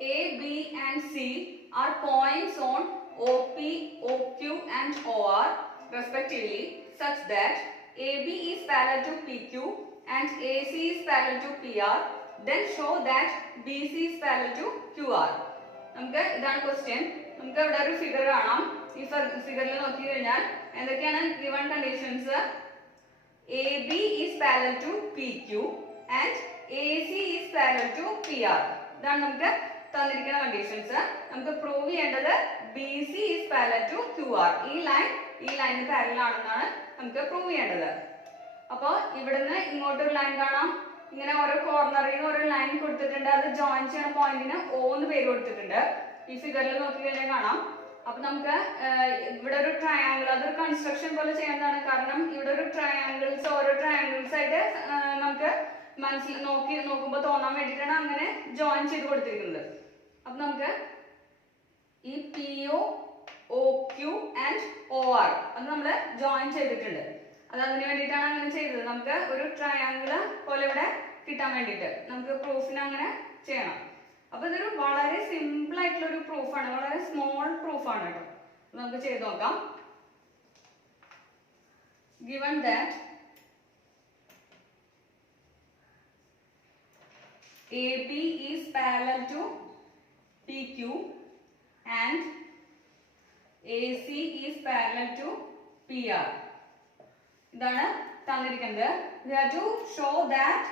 A, B and C are points on OP, OQ and OR respectively such that AB is parallel to PQ and AC is parallel to PR, then show that BC is parallel to QR. നമുക്ക് ഇതാണ് question. നമുക്ക് ഇവിടെ ഒരു figure കാണാം. ഈ ഫിഗറിൽ നോക്കി കഴിഞ്ഞാൽ എന്തൊക്കെയാണ് given conditions? AB is parallel to PQ and AC is parallel to PR. ഇതാണ് നമുക്ക് തന്നിരിക്കുന്ന കണ്ടീഷൻസ്. നമുക്ക് പ്രൂവ് ചെയ്യേണ്ടത് BC is parallel to QR. ഈ ലൈനിന് പാരലൽ ആണെന്നാണ് നമുക്ക് പ്രൂവ് ചെയ്യേണ്ടത്. അപ്പോൾ ഇവിടുന്ന് ഇങ്ങോട്ട് ഒരു ലൈൻ കാണാം. ഇങ്ങനെ ഓരോ കോർണറിൽ നിന്ന് ഒരു ലൈൻ കൊടുത്തിട്ടുണ്ട്. അത് ജോയിൻ ചെയ്യുന്ന പോയിന്റിന് O എന്ന് പേര് കൊടുത്തിട്ടുണ്ട്. ഈ ഫിഗറിൽ നോക്കി കഴിഞ്ഞാൽ കാണാം. അപ്പൊ നമുക്ക് ഇവിടെ ഒരു ട്രയാങ്കിൾ, അതൊരു കൺസ്ട്രക്ഷൻ പോലെ ചെയ്യുന്നതാണ്. കാരണം ഇവിടെ ഒരു ട്രയാങ്കിൾസ്, ഓരോ ട്രയാങ്കിൾസ് ആയിട്ട് നമുക്ക് നോക്കുമ്പോൾ തോന്നാൻ വേണ്ടിയിട്ടാണ് അങ്ങനെ ജോയിൻ ചെയ്ത് കൊടുത്തിരിക്കുന്നത്. അപ്പൊ നമുക്ക് ഈ PO, OQ ആൻഡ് OR അത് നമ്മൾ ജോയിൻ ചെയ്തിട്ടുണ്ട്. അത് അതിന് വേണ്ടിയിട്ടാണ് അങ്ങനെ ചെയ്തത്. നമുക്ക് ഒരു ട്രയാങ്കിൾ പോലെ ഇവിടെ കിട്ടാൻ വേണ്ടിയിട്ട് നമുക്ക് പ്രൂഫിന് അങ്ങനെ ചെയ്യണം. അപ്പൊ ഇതൊരു വളരെ സിമ്പിൾ ആയിട്ടുള്ള ഒരു പ്രൂഫാണ്, വളരെ സ്മോൾ പ്രൂഫാണ് കേട്ടോ. നമുക്ക് ചെയ്ത് നോക്കാം. Given that AB is parallel to PQ and AC is parallel to PR. ഇതാണ് തന്നിരിക്കുന്നത്. We have to show that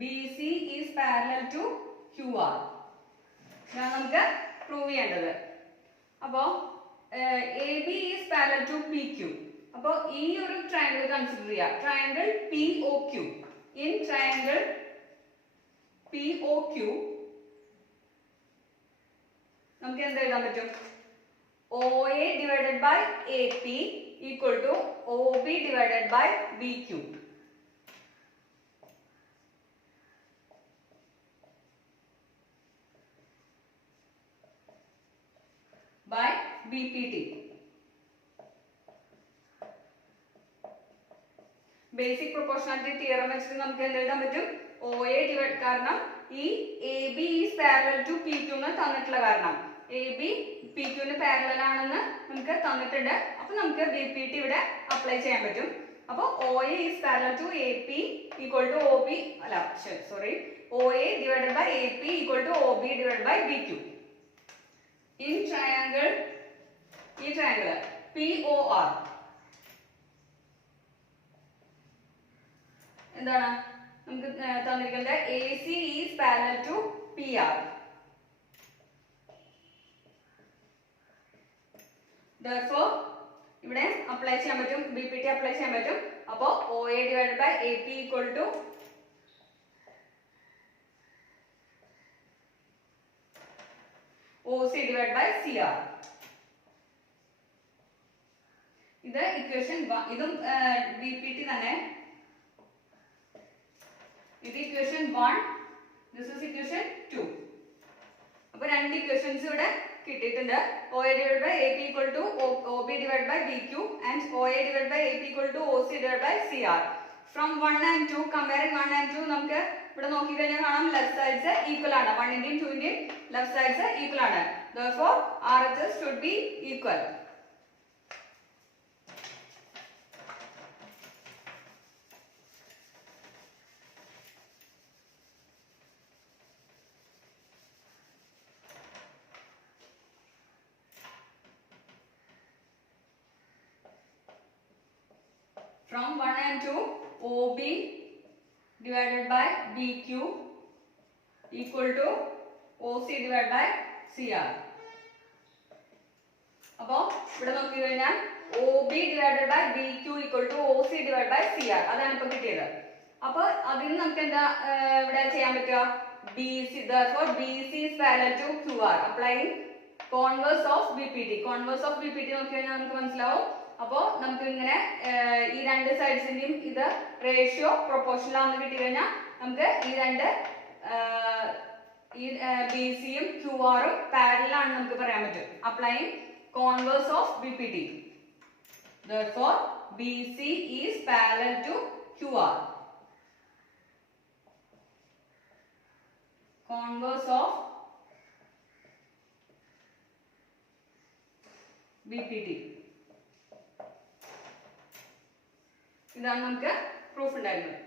BC is parallel to QR. ഇതാണ് നമുക്ക് പ്രൂവ് ചെയ്യേണ്ടത്. അപ്പോൾ AB is parallel to PQ. അപ്പോൾ ഈ ഒരു ട്രയാങ്കിൾ കൺസിഡർ ചെയ്യുക. Triangle POQ. In triangle POQ നമുക്ക് എന്ത് എഴുതാൻ പറ്റും? OA divided by AP equal to OB divided by BQ. by BPT. Basic proportionality theorem വെച്ചിട്ട് നമുക്ക് എന്ത് എഴുതാൻ പറ്റും? OA ഡിവൈഡ്, കാരണം ഈ AB is parallel to PQ എന്ന് തന്നിട്ടുള്ള കാരണം AB PQ ന് പാരലൽ ആണെന്ന് നമുക്ക് തന്നിട്ടുണ്ട്. അപ്പൊ നമുക്ക് BPT ഇവിടെ അപ്ലൈ ചെയ്യാൻ പറ്റും. അപ്പോൾ OA is parallel to AP equal to OB അല്ല sorry OA divided by AP equal to OB divided by BQ. In triangle, ഈ ട്രയാങ്കിൾ POR എന്താണ് നമുക്ക് തന്നിരിക്കുന്നത്? AC is parallel to PR. Therefore ഇവിടെ അപ്ലൈ ചെയ്യാൻ പറ്റും, BPT അപ്ലൈ ചെയ്യാൻ പറ്റും. അപ്പോൾ OA divided by AP equal to OC divided by CR. ഇത് ഇക്വേഷൻ 1. ഇതും BPT തന്നെ. ഇത് ഇക്വേഷൻ 1, this is equation 2. അപ്പോൾ രണ്ട് ഇക്വേഷൻസ് ഇവിടെ കിട്ടിയിട്ടുണ്ട്. OA divided by AP equal to OB divided by BQ and OA divided by AP equal to OC divided by CR. From 1 and 2, comparing 1 and 2 നമുക്ക് ഇവിടെ നോക്കി കഴിഞ്ഞാൽ കാണാം ലെഫ്റ്റ് സൈഡ്സ് ഈക്വൽ ആണ്. 1 ന്റെയും 2 ന്റെയും ലെഫ്റ്റ് സൈഡ്സ് ഈക്വൽ ആണ്. Therefore RHS should be equal. From 1 and 2, OB divided by BQ equal to OC divided by CR. അപ്പോൾ ഇവിടെ നോക്കി കഴിഞ്ഞാൽ OB divided by BQ equal to OC divided by CR അതാണ് ഇപ്പോൾ കിട്ടിയത്. അപ്പോൾ അതിന് നമുക്ക് എന്താ ഇവിടെ ചെയ്യാൻ പറ്റുക? BC, therefore BC is parallel to QR. Applying converse of BPT. Converse of BPT നോക്കി കഴിഞ്ഞാൽ നമുക്ക് മനസ്സിലാവും. അപ്പോൾ നമുക്ക് ഇങ്ങനെ ഈ രണ്ട് സൈഡ്സിന്റെയും ഇത് റേഷ്യോ പ്രൊപ്പോർഷണൽ ആണെന്ന് കിട്ടി കഴിഞ്ഞാൽ നമുക്ക് ഈ രണ്ട് ഈ BCയും QRും പാരലൽ ആണെന്ന് നമുക്ക് പറയാൻ പറ്റും. Applying converse of BPT. Therefore BC is parallel to QR. converse of BPD. ഇതാണ് നമുക്ക് പ്രൂഫ് ഉണ്ടായിരുന്നത്.